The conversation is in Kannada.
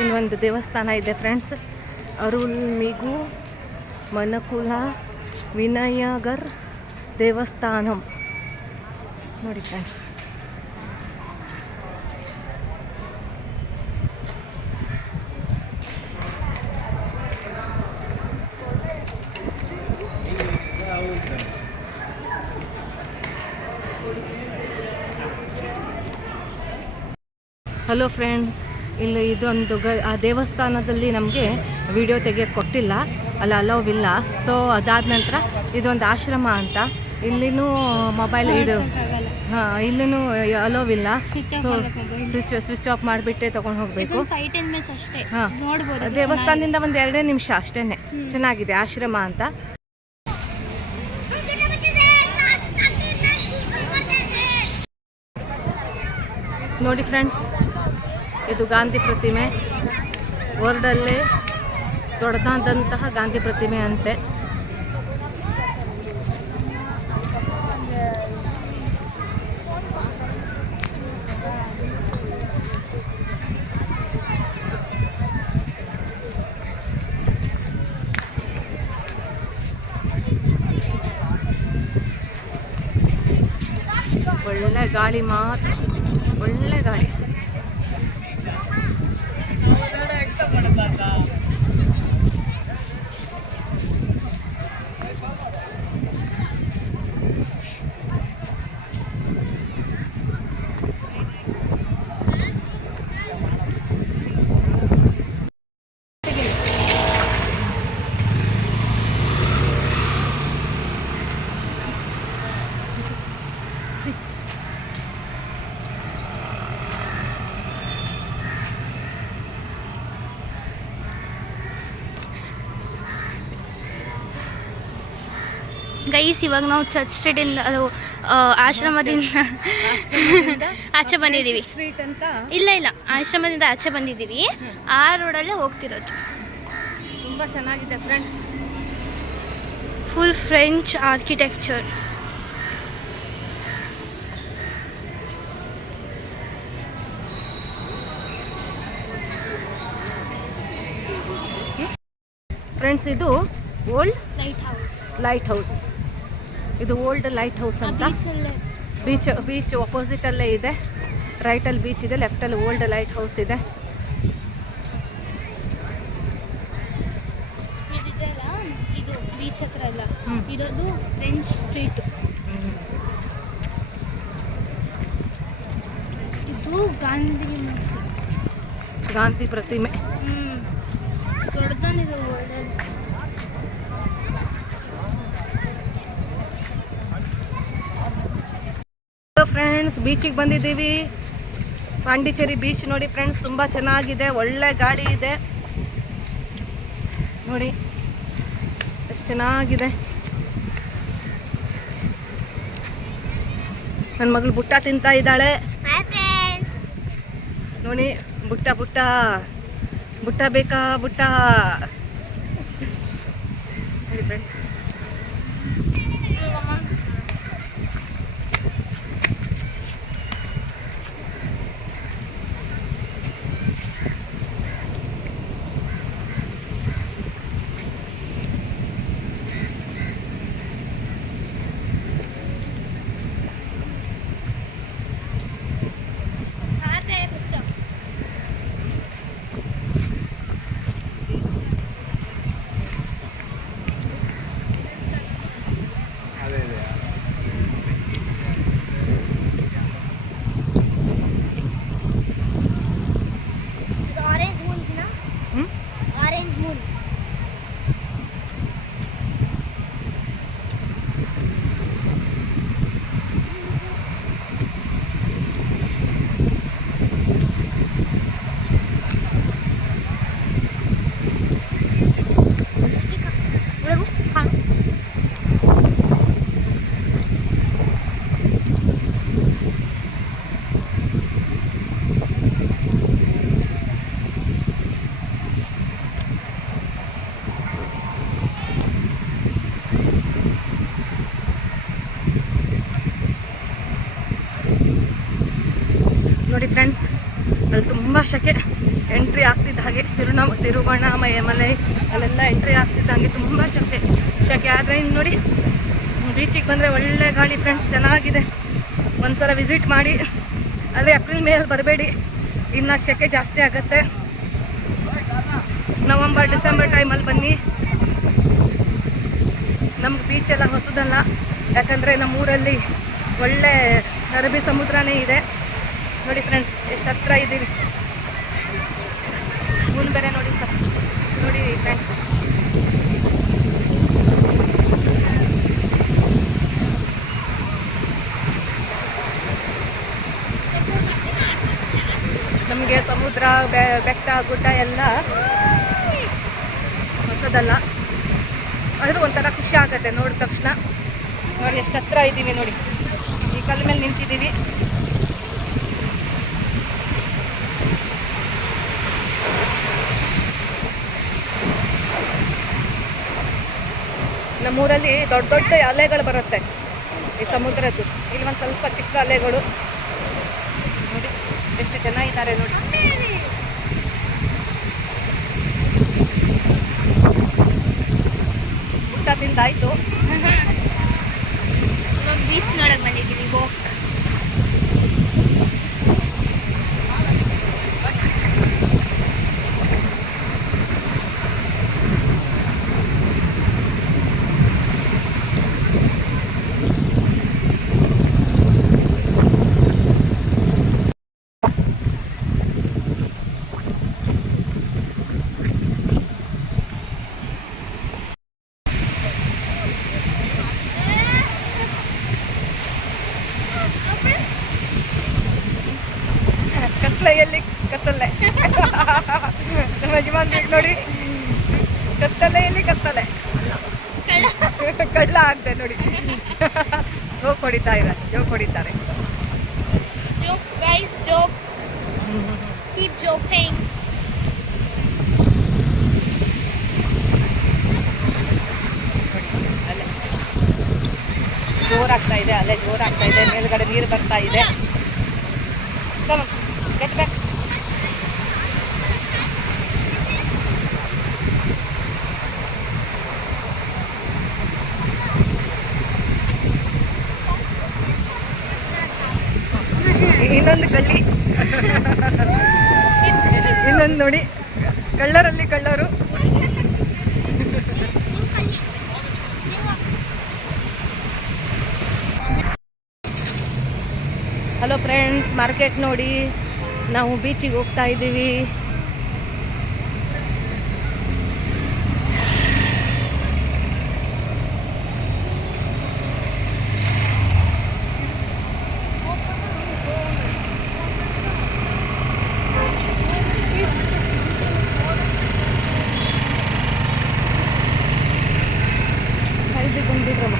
ಇನ್ನೊಂದು ದೇವಸ್ಥಾನ ಇದೆ ಫ್ರೆಂಡ್ಸ್, ಅರುಳ್ಮಿಗು ಮನಕುಲ ವಿನಾಯಗರ್ ದೇವಸ್ಥಾನಂ ನೋಡಿ ಫ್ರೆಂಡ್ಸ್. ಹಲೋ ಫ್ರೆಂಡ್ಸ್, ಇಲ್ಲಿ ಇದೊಂದು ಆ ದೇವಸ್ಥಾನದಲ್ಲಿ ನಮಗೆ ವಿಡಿಯೋ ತೆಗೆಯೋಕ್ಕೆ ಕೊಟ್ಟಿಲ್ಲ, ಅಲ್ಲಿ ಅಲೋವ್ ಇಲ್ಲ. ಸೊ ಅದಾದ ನಂತರ ಇದೊಂದು ಆಶ್ರಮ ಅಂತ, ಇಲ್ಲಿನೂ ಮೊಬೈಲ್ ಇದು ಇಲ್ಲೂ ಅಲೋವ್ ಇಲ್ಲ. ಸೊ ಸ್ವಿಚ್ ಆಫ್ ಮಾಡಿಬಿಟ್ಟೆ ತೊಗೊಂಡು ಹೋಗಬೇಕು. ದೇವಸ್ಥಾನದಿಂದ ಒಂದು 2 ನಿಮಿಷ ಅಷ್ಟೇ. ಚೆನ್ನಾಗಿದೆ ಆಶ್ರಮ ಅಂತ. ನೋಡಿ ಫ್ರೆಂಡ್ಸ್, ಇದು ಗಾಂಧಿ ಪ್ರತಿಮೆ, ವರ್ಲ್ಡಲ್ಲೇ ದೊಡ್ಡದಾದಂತಹ ಗಾಂಧಿ ಪ್ರತಿಮೆ ಅಂತೆ. ಒಳ್ಳೆ ಗಾಳಿ, ಮಾತ್ರ ಒಳ್ಳೆ ಗಾಳಿ. ಗೈಸ್, ಇವಾಗ ನಾವು ಚರ್ಚ್ ಸ್ಟ್ರೀಟಿಂದ, ಅದು ಆಶ್ರಮದಿಂದ ಆಚೆ ಬಂದಿದ್ದೀವಿ. ಇಲ್ಲ ಆಶ್ರಮದಿಂದ ಆಚೆ ಬಂದಿದ್ದೀವಿ. ಆ ರೋಡಲ್ಲೇ ಹೋಗ್ತಿರೋದು. ತುಂಬ ಚೆನ್ನಾಗಿದೆ friends, full French architecture. Friends, ಇದು ಓಲ್ಡ್ ಲೈಟ್ ಹೌಸ್. ಇದು ಓಲ್ಡ್ ಲೈಟ್ ಹೌಸ್ ಅಂತ. ಬೀಚ್ ಅಪೋಸಿಟ್ ಅಲ್ಲೇ ಇದೆ. ರೈಟಲ್ಲಿ ಬೀಚ್ ಇದೆ, ಲೆಫ್ಟಲ್ಲಿ ಓಲ್ಡ್ ಲೈಟ್ ಹೌಸ್ ಇದೆ. ಇದು ಬೀಚ್ ಹತ್ರ ಅಲ್ಲ, ಇರೋದು ಫ್ರೆಂಚ್ ಸ್ಟ್ರೀಟ್. ಇದು ಗಾಂಧಿ ಪ್ರತಿಮೆ. ದೊಡ್ಡದಾನಿದೆ ವರ್ಲ್ಡಲ್ಲಿ. ಫ್ರೆಂಡ್ಸ್, ಬೀಚಿಗೆ ಬಂದಿದ್ದೀವಿ. ಪಾಂಡಿಚೇರಿ ಬೀಚ್ ನೋಡಿ ಫ್ರೆಂಡ್ಸ್, ತುಂಬ ಚೆನ್ನಾಗಿದೆ. ಒಳ್ಳೆ ಗಾಳಿ ಇದೆ ನೋಡಿ, ಎಷ್ಟು ಚೆನ್ನಾಗಿದೆ. ನನ್ನ ಮಗಳು ಬುಟ್ಟ ತಿಂತಾ ಇದ್ದಾಳೆ ನೋಡಿ. ಬುಟ್ಟ ಬೇಕಾ ಬುಟ್ಟ ನೋಡಿ ಫ್ರೆಂಡ್ಸ್. ನೋಡಿ ಫ್ರೆಂಡ್ಸ್, ಅಲ್ಲಿ ತುಂಬ ಶೆಕೆ. ಎಂಟ್ರಿ ಆಗ್ತಿದ್ದ ಹಾಗೆ ತಿರುವಣ್ಣಾಮಲೈ ಅಲ್ಲೆಲ್ಲ ಎಂಟ್ರಿ ಆಗ್ತಿದ್ದಂಗೆ ತುಂಬ ಶೆಕೆ ಆದರೆ ಇನ್ನು ನೋಡಿ ಬೀಚಿಗೆ ಬಂದರೆ ಒಳ್ಳೆ ಗಾಳಿ ಫ್ರೆಂಡ್ಸ್, ಚೆನ್ನಾಗಿದೆ. ಒಂದ್ಸಲ ವಿಸಿಟ್ ಮಾಡಿ. ಆದರೆ ಏಪ್ರಿಲ್ ಮೇಲ್ ಬರಬೇಡಿ, ಇನ್ನು ಶೆಕೆ ಜಾಸ್ತಿ ಆಗುತ್ತೆ. ನವಂಬರ್ ಡಿಸೆಂಬರ್ ಟೈಮಲ್ಲಿ ಬನ್ನಿ. ನಮ್ಗೆ ಬೀಚೆಲ್ಲ ಹೊಸದಲ್ಲ, ಯಾಕಂದರೆ ನಮ್ಮೂರಲ್ಲಿ ಒಳ್ಳೆ ಅರಬ್ಬಿ ಸಮುದ್ರನೇ ಇದೆ. ನೋಡಿ ಫ್ರೆಂಡ್ಸ್, ಎಷ್ಟು ಹತ್ರ ಇದ್ದೀವಿ. ಮೂನ್ ಬೇರೆ ನೋಡಿ ಸರ್, ನೋಡಿ ಫ್ರೆಂಡ್ಸ್. ನಮಗೆ ಸಮುದ್ರ, ಬೆಟ್ಟ, ಗುಡ್ಡ ಎಲ್ಲ ಹೊಸದಲ್ಲ, ಆದರೂ ಒಂಥರ ಖುಷಿ ಆಗುತ್ತೆ ನೋಡಿದ ತಕ್ಷಣ. ನೋಡಿ ಎಷ್ಟು ಹತ್ರ ಇದ್ದೀವಿ, ನೋಡಿ ಈ ಕಲ್ಲು ಮೇಲೆ ನಿಂತಿದ್ದೀವಿ. ನಮ್ಮೂರಲ್ಲಿ ದೊಡ್ಡ ದೊಡ್ಡ ಅಲೆಗಳು ಬರುತ್ತೆ ಈ ಸಮುದ್ರದ್ದು. ಇಲ್ಲಿ ಒಂದು ಸ್ವಲ್ಪ ಚಿಕ್ಕ ಅಲೆಗಳು. ನೋಡಿ ಎಷ್ಟು ಜನ ಇದ್ದಾರೆ ನೋಡಿ. ಊಟ ತಿಂದಾಯ್ತು. ಇವಾಗ ಬೀಚ್ ನೋಡಕ್ ಬಂದಿದ್ದೀವಿ. ಕತ್ತಲೆಯಲ್ಲಿ ಕತ್ತಲೆ ನಮ್ಮ ಯಜಮಾನ್ರಿಗೆ ನೋಡಿ, ಕತ್ತಲೆಯಲ್ಲಿ ಕತ್ತಲೆ ಕಳ್ಳ ಆಗ್ದೆ ನೋಡಿ. ಜೋಕ್ ಹೊಡಿತಾರೆ. Joke guys, joke. Keep joking. ಅಲೆ ಜೋರಾಗ್ತಾ ಇದೆ, ಮೇಲ್ಗಡೆ ನೀರು ಬರ್ತಾ ಇದೆ. Come on, get back. ಇನ್ನೊಂದು ಗಲ್ಲಿ, ಇನ್ನೊಂದು ನೋಡಿ, ಕಳ್ಳರಲ್ಲಿ ಕಳ್ಳರು. ಹಲೋ ಫ್ರೆಂಡ್ಸ್, ಮಾರ್ಕೆಟ್ ನೋಡಿ, ನಾವು ಬೀಚಿಗೆ ಹೋಗ್ತಾ ಇದ್ದೀವಿ. ಬಂದಿದ್ರಮ್ಮ